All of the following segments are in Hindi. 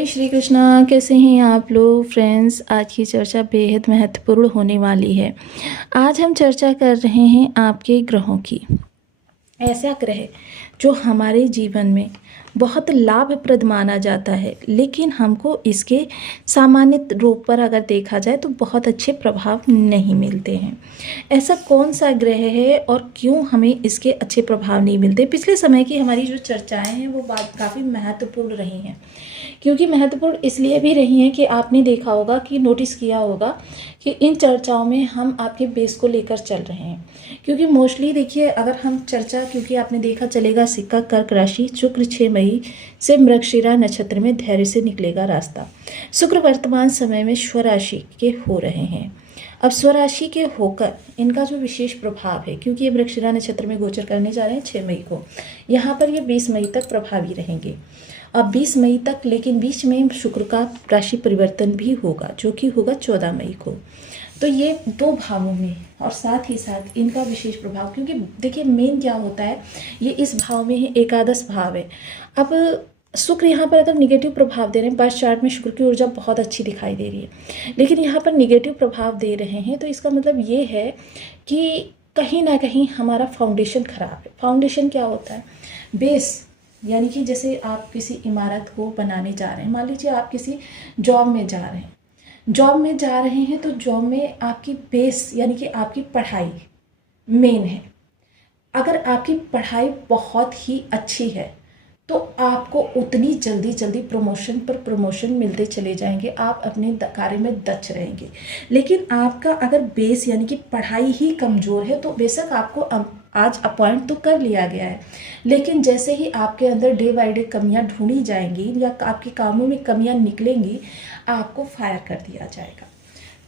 जय श्री कृष्णा। कैसे हैं आप लोग फ्रेंड्स। आज की चर्चा बेहद महत्वपूर्ण होने वाली है। आज हम चर्चा कर रहे हैं आपके ग्रहों की। ऐसा ग्रह जो हमारे जीवन में बहुत लाभप्रद माना जाता है, लेकिन हमको इसके सामान्य रूप पर अगर देखा जाए तो बहुत अच्छे प्रभाव नहीं मिलते हैं। ऐसा कौन सा ग्रह है और क्यों हमें इसके अच्छे प्रभाव नहीं मिलते। पिछले समय की हमारी जो चर्चाएं हैं वो बात काफ़ी महत्वपूर्ण रही हैं, क्योंकि महत्वपूर्ण इसलिए भी रही हैं कि आपने देखा होगा कि नोटिस किया होगा कि इन चर्चाओं में हम आपके बेस को लेकर चल रहे हैं। क्योंकि मोस्टली देखिए, अगर हम चर्चा, क्योंकि आपने देखा चलेगा सिक्का कर्क राशि, शुक्र 6 मई से मृगशिरा नक्षत्र में धैर्य से निकलेगा रास्ता। शुक्र वर्तमान समय में स्वराशि के हो रहे हैं। अब स्वराशि के होकर इनका जो विशेष प्रभाव है, क्योंकि ये मृगशिरा नक्षत्र में गोचर करने जा रहे हैं 6 मई को, यहाँ पर ये 20 मई तक प्रभावी रहेंगे। अब 20 मई तक, लेकिन बीच में शुक्र का राशि परिवर्तन भी होगा, जो कि होगा 14 मई को। तो ये दो भावों में और साथ ही साथ इनका विशेष प्रभाव, क्योंकि देखिए मेन क्या होता है, ये इस भाव में है, एकादश भाव है। अब शुक्र यहाँ पर अगर निगेटिव प्रभाव दे रहे हैं, बर्थ चार्ट में शुक्र की ऊर्जा बहुत अच्छी दिखाई दे रही है, लेकिन यहाँ पर निगेटिव प्रभाव दे रहे हैं, तो इसका मतलब ये है कि कहीं ना कहीं हमारा फाउंडेशन खराब है। फाउंडेशन क्या होता है? बेस, यानी कि जैसे आप किसी इमारत को बनाने जा रहे हैं, मान लीजिए आप किसी जॉब में जा रहे हैं, तो जॉब में आपकी बेस यानी कि आपकी पढ़ाई मेन है। अगर आपकी पढ़ाई बहुत ही अच्छी है तो आपको उतनी जल्दी प्रमोशन पर प्रमोशन मिलते चले जाएंगे, आप अपने कार्य में दक्ष रहेंगे। लेकिन आपका अगर बेस यानी कि पढ़ाई ही कमज़ोर है तो बेशक आपको आज अपॉइंट तो कर लिया गया है, लेकिन जैसे ही आपके अंदर डे बाय डे कमियां ढूंढी जाएंगी या आपके कामों में कमियां निकलेंगी, आपको फायर कर दिया जाएगा।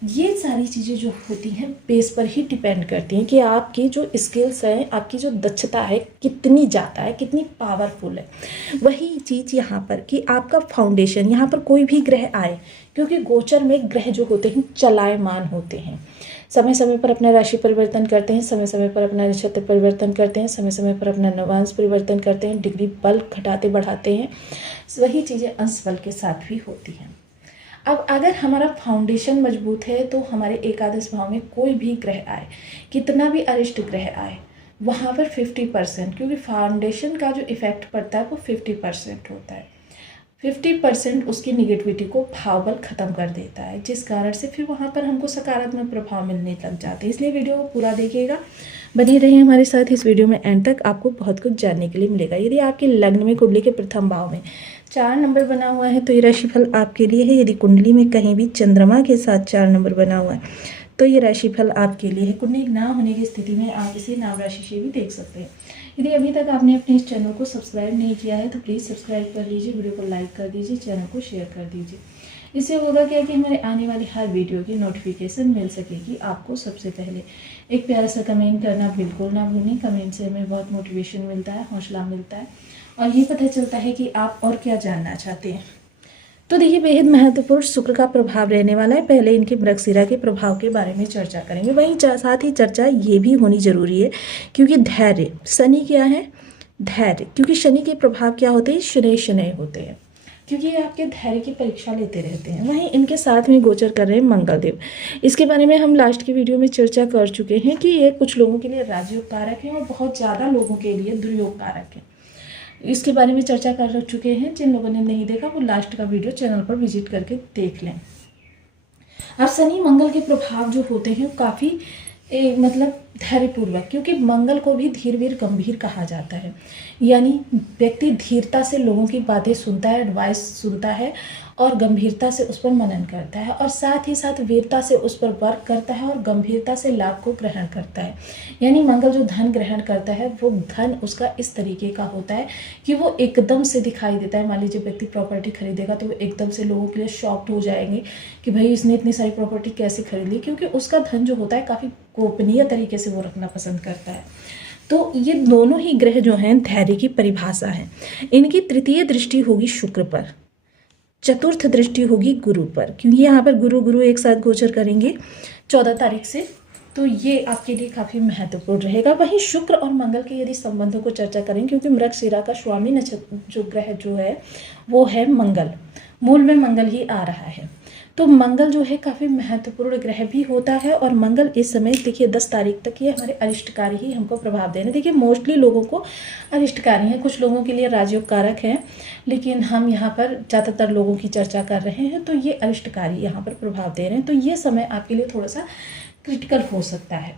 ये सारी चीज़ें जो होती हैं बेस पर ही डिपेंड करती हैं कि आपकी जो स्किल्स हैं, आपकी जो दक्षता है कितनी ज़्यादा है, कितनी पावरफुल है। वही चीज़ यहाँ पर कि आपका फाउंडेशन, यहाँ पर कोई भी ग्रह आए, क्योंकि गोचर में ग्रह जो होते हैं चलायमान होते हैं, समय समय पर अपना राशि परिवर्तन करते हैं, समय समय पर अपना नक्षत्र परिवर्तन करते हैं, समय समय पर अपना नवांश परिवर्तन करते हैं, डिग्री बल घटाते बढ़ाते हैं। वही चीज़ें अंश बल के साथ भी होती हैं। अब अगर हमारा फाउंडेशन मजबूत है तो हमारे एकादश भाव में कोई भी ग्रह आए, कितना भी अरिष्ट ग्रह आए, वहाँ पर 50%, क्योंकि फाउंडेशन का जो इफेक्ट पड़ता है वो 50% होता है। 50% उसकी निगेटिविटी को भाव बल खत्म कर देता है, जिस कारण से फिर वहाँ पर हमको सकारात्मक प्रभाव मिलने लग जाते हैं। इसलिए वीडियो को पूरा देखिएगा, बने रहिए हमारे साथ। इस वीडियो में एंड तक आपको बहुत कुछ जानने के लिए मिलेगा। यदि आपके लग्न में कुंडली के प्रथम भाव में 4 नंबर बना हुआ है तो ये राशिफल आपके लिए है। यदि कुंडली में कहीं भी चंद्रमा के साथ 4 नंबर बना हुआ है तो ये राशिफल आपके लिए है। कुंडली ना होने की स्थिति में आप इसे नाम राशि से भी देख सकते हैं। यदि अभी तक आपने अपने इस चैनल को सब्सक्राइब नहीं किया है तो प्लीज़ सब्सक्राइब कर लीजिए, वीडियो को लाइक कर दीजिए, चैनल को शेयर कर दीजिए। इससे होगा क्या कि हमारे आने वाली हर वीडियो की नोटिफिकेशन मिल सकेगी आपको सबसे पहले। एक प्यारा सा कमेंट करना बिल्कुल ना भूलें। कमेंट से हमें बहुत मोटिवेशन मिलता है, हौसला मिलता है और ये पता चलता है कि आप और क्या जानना चाहते हैं। तो देखिए, बेहद महत्वपूर्ण शुक्र का प्रभाव रहने वाला है। पहले इनके मृगशिरा के प्रभाव के बारे में चर्चा करेंगे, वहीं साथ ही चर्चा ये भी होनी जरूरी है क्योंकि धैर्य, शनि क्या है? धैर्य, क्योंकि शनि के प्रभाव क्या होते हैं? शनि होते हैं, क्योंकि ये आपके धैर्य की परीक्षा लेते रहते हैं। वहीं इनके साथ में गोचर कर रहे हैं मंगलदेव। इसके बारे में हम लास्ट की वीडियो में चर्चा कर चुके हैं कि ये कुछ लोगों के लिए राजयोग कारक है और बहुत ज़्यादा लोगों के लिए दुर्योग कारक है। इसके बारे में चर्चा कर चुके हैं। जिन लोगों ने नहीं देखा वो लास्ट का वीडियो चैनल पर विजिट करके देख लें। अब शनि मंगल के प्रभाव जो होते हैं काफ़ी मतलब धैर्यपूर्वक, क्योंकि मंगल को भी धीर वीर गंभीर कहा जाता है, यानी व्यक्ति धीरता से लोगों की बातें सुनता है, एडवाइस सुनता है और गंभीरता से उस पर मनन करता है और साथ ही साथ वीरता से उस पर वर्क करता है और गंभीरता से लाभ को ग्रहण करता है। यानी मंगल जो धन ग्रहण करता है वो धन उसका इस तरीके का होता है कि वो एकदम से दिखाई देता है। मान लीजिए व्यक्ति प्रॉपर्टी खरीदेगा तो वो एकदम से लोगों के लिए शॉक्ड हो जाएंगे कि भाई इसने इतनी सारी प्रॉपर्टी कैसे खरीद ली, क्योंकि उसका धन जो होता है काफ़ी गोपनीय तरीके से वो रखना पसंद करता है। तो ये दोनों ही ग्रह जो हैं धैर्य की परिभाषा है। इनकी तृतीय दृष्टि होगी शुक्र पर, चतुर्थ दृष्टि होगी गुरु पर, क्योंकि यहाँ पर गुरु एक साथ गोचर करेंगे 14 तारीख से, तो ये आपके लिए काफ़ी महत्वपूर्ण रहेगा। वहीं शुक्र और मंगल के यदि संबंधों को चर्चा करें, क्योंकि मृगशिरा का स्वामी नक्षत्र जो ग्रह जो है वो है मंगल, मूल में मंगल ही आ रहा है। तो मंगल जो है काफ़ी महत्वपूर्ण ग्रह भी होता है, और मंगल इस समय देखिए 10 तारीख तक ये हमारे अरिष्टकारी ही हमको प्रभाव दे रहे हैं। देखिए मोस्टली लोगों को अरिष्टकारी हैं, कुछ लोगों के लिए राजयोग कारक हैं, लेकिन हम यहाँ पर ज़्यादातर लोगों की चर्चा कर रहे हैं। तो ये अरिष्टकारी यहाँ पर प्रभाव दे रहे हैं। तो ये समय आपके लिए थोड़ा सा क्रिटिकल हो सकता है।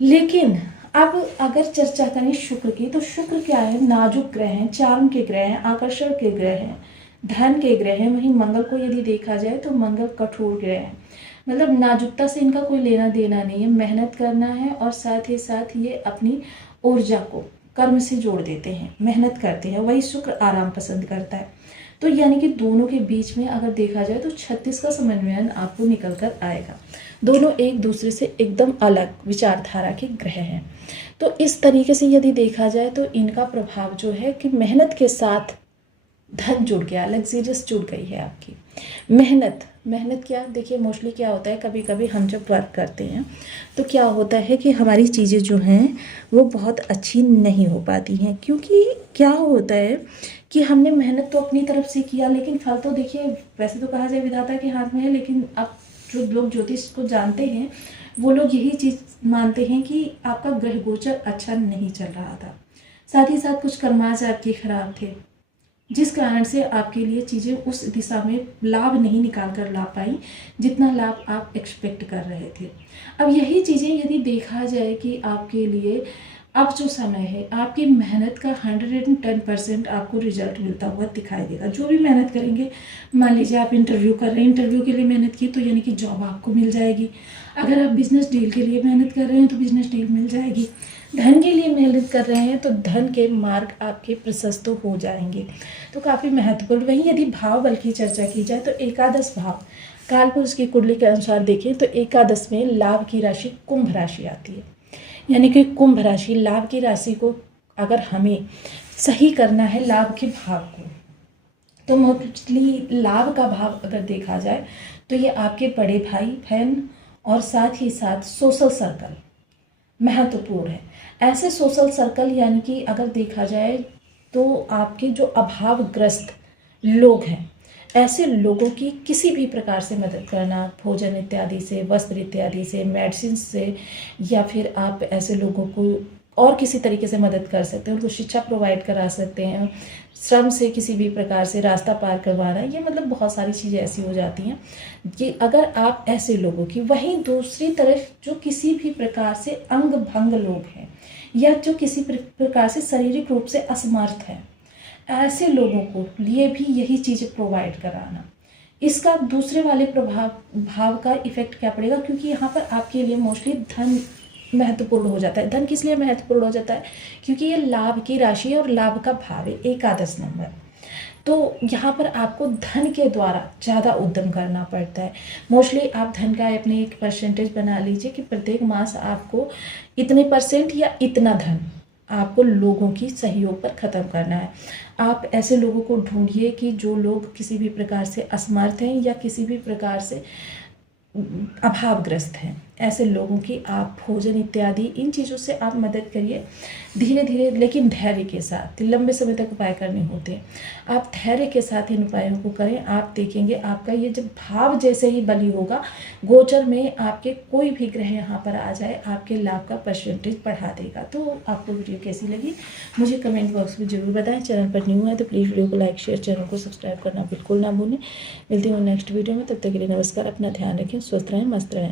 लेकिन अब अगर चर्चा करें शुक्र की, तो शुक्र क्या है, नाजुक ग्रह हैं, चार्म के ग्रह हैं, आकर्षण के ग्रह हैं, धन के ग्रह हैं। वहीं मंगल को यदि देखा जाए तो मंगल कठोर ग्रह है, मतलब नाजुकता से इनका कोई लेना देना नहीं है, मेहनत करना है, और साथ ही साथ ये अपनी ऊर्जा को कर्म से जोड़ देते हैं, मेहनत करते हैं। वही शुक्र आराम पसंद करता है। तो यानी कि दोनों के बीच में अगर देखा जाए तो 36 का समन्वयन आपको निकल कर आएगा। दोनों एक दूसरे से एकदम अलग विचारधारा के ग्रह हैं। तो इस तरीके से यदि देखा जाए तो इनका प्रभाव जो है कि मेहनत के साथ धन जुड़ गया, लग्जरियस जुड़ गई है आपकी मेहनत। मेहनत क्या, देखिए मोस्टली क्या होता है, कभी कभी हम जब वर्क करते हैं तो क्या होता है कि हमारी चीज़ें जो हैं वो बहुत अच्छी नहीं हो पाती हैं, क्योंकि क्या होता है कि हमने मेहनत तो अपनी तरफ से किया, लेकिन फल तो देखिए वैसे तो कहा जाए विधाता के हाथ में है, लेकिन अब जो लोग ज्योतिष को जानते हैं वो लोग यही चीज़ मानते हैं कि आपका ग्रह गोचर अच्छा नहीं चल रहा था, साथ ही साथ कुछ कर्माज आपके खराब थे, जिस कारण से आपके लिए चीज़ें उस दिशा में लाभ नहीं निकाल कर ला पाई जितना लाभ आप एक्सपेक्ट कर रहे थे। अब यही चीज़ें यदि देखा जाए कि आपके लिए अब जो समय है, आपकी मेहनत का 110% आपको रिजल्ट मिलता हुआ दिखाई देगा। जो भी मेहनत करेंगे, मान लीजिए आप इंटरव्यू कर रहे हैं, इंटरव्यू के लिए मेहनत की तो यानी कि जॉब आपको मिल जाएगी। अगर आप बिजनेस डील के लिए मेहनत कर रहे हैं तो बिजनेस डील मिल जाएगी। धन के लिए मेहनत कर रहे हैं तो धन के मार्ग आपके प्रशस्त हो जाएंगे। तो काफ़ी महत्वपूर्ण। वहीं यदि भाव बल की चर्चा की जाए तो एकादश भाव कालपुरुष की कुंडली के अनुसार देखें तो एकादश में लाभ की राशि कुंभ राशि आती है, यानी कि कुंभ राशि लाभ की राशि को अगर हमें सही करना है लाभ के भाव को, तो मोस्टली लाभ का भाव अगर देखा जाए तो ये आपके बड़े भाई बहन और साथ ही साथ सोशल सर्कल महत्वपूर्ण है। ऐसे सोशल सर्कल यानी कि अगर देखा जाए तो आपके जो अभावग्रस्त लोग हैं, ऐसे लोगों की किसी भी प्रकार से मदद करना, भोजन इत्यादि से, वस्त्र इत्यादि से, मेडिसिन से, या फिर आप ऐसे लोगों को और किसी तरीके से मदद कर सकते हैं, उनको शिक्षा प्रोवाइड करा सकते हैं, श्रम से किसी भी प्रकार से रास्ता पार करवाना, ये मतलब बहुत सारी चीज़ें ऐसी हो जाती हैं कि अगर आप ऐसे लोगों की। वहीं दूसरी तरफ जो किसी भी प्रकार से अंग भंग लोग हैं या जो किसी प्रकार से शारीरिक रूप से असमर्थ हैं, ऐसे लोगों को लिए भी यही चीज़ें प्रोवाइड कराना। इसका दूसरे वाले भाव का इफेक्ट क्या पड़ेगा, क्योंकि यहाँ पर आपके लिए मोस्टली धन महत्वपूर्ण हो जाता है। धन किस लिए महत्वपूर्ण हो जाता है, क्योंकि ये लाभ की राशि और लाभ का भाव है, एकादश नंबर। तो यहाँ पर आपको धन के द्वारा ज़्यादा उद्यम करना पड़ता है। मोस्टली आप धन का अपने एक परसेंटेज बना लीजिए कि प्रत्येक मास आपको इतने % या इतना धन आपको लोगों की सहयोग पर ख़त्म करना है। आप ऐसे लोगों को ढूंढिए कि जो लोग किसी भी प्रकार से असमर्थ हैं या किसी भी प्रकार से अभावग्रस्त हैं, ऐसे लोगों की आप भोजन इत्यादि इन चीज़ों से आप मदद करिए धीरे धीरे, लेकिन धैर्य के साथ। लंबे समय तक उपाय करने होते हैं, आप धैर्य के साथ इन उपायों को करें। आप देखेंगे आपका ये जब भाव जैसे ही बली होगा, गोचर में आपके कोई भी ग्रह यहाँ पर आ जाए, आपके लाभ का % बढ़ा देगा। तो आपको वीडियो कैसी लगी मुझे कमेंट बॉक्स में ज़रूर बताएं। चैनल पर न्यू है तो प्लीज़ वीडियो को लाइक शेयर, चैनल को सब्सक्राइब करना बिल्कुल ना भूलें। मिलती हूँ नेक्स्ट वीडियो में, तब तक के लिए नमस्कार। अपना ध्यान रखें, स्वस्थ रहें, मस्त रहें।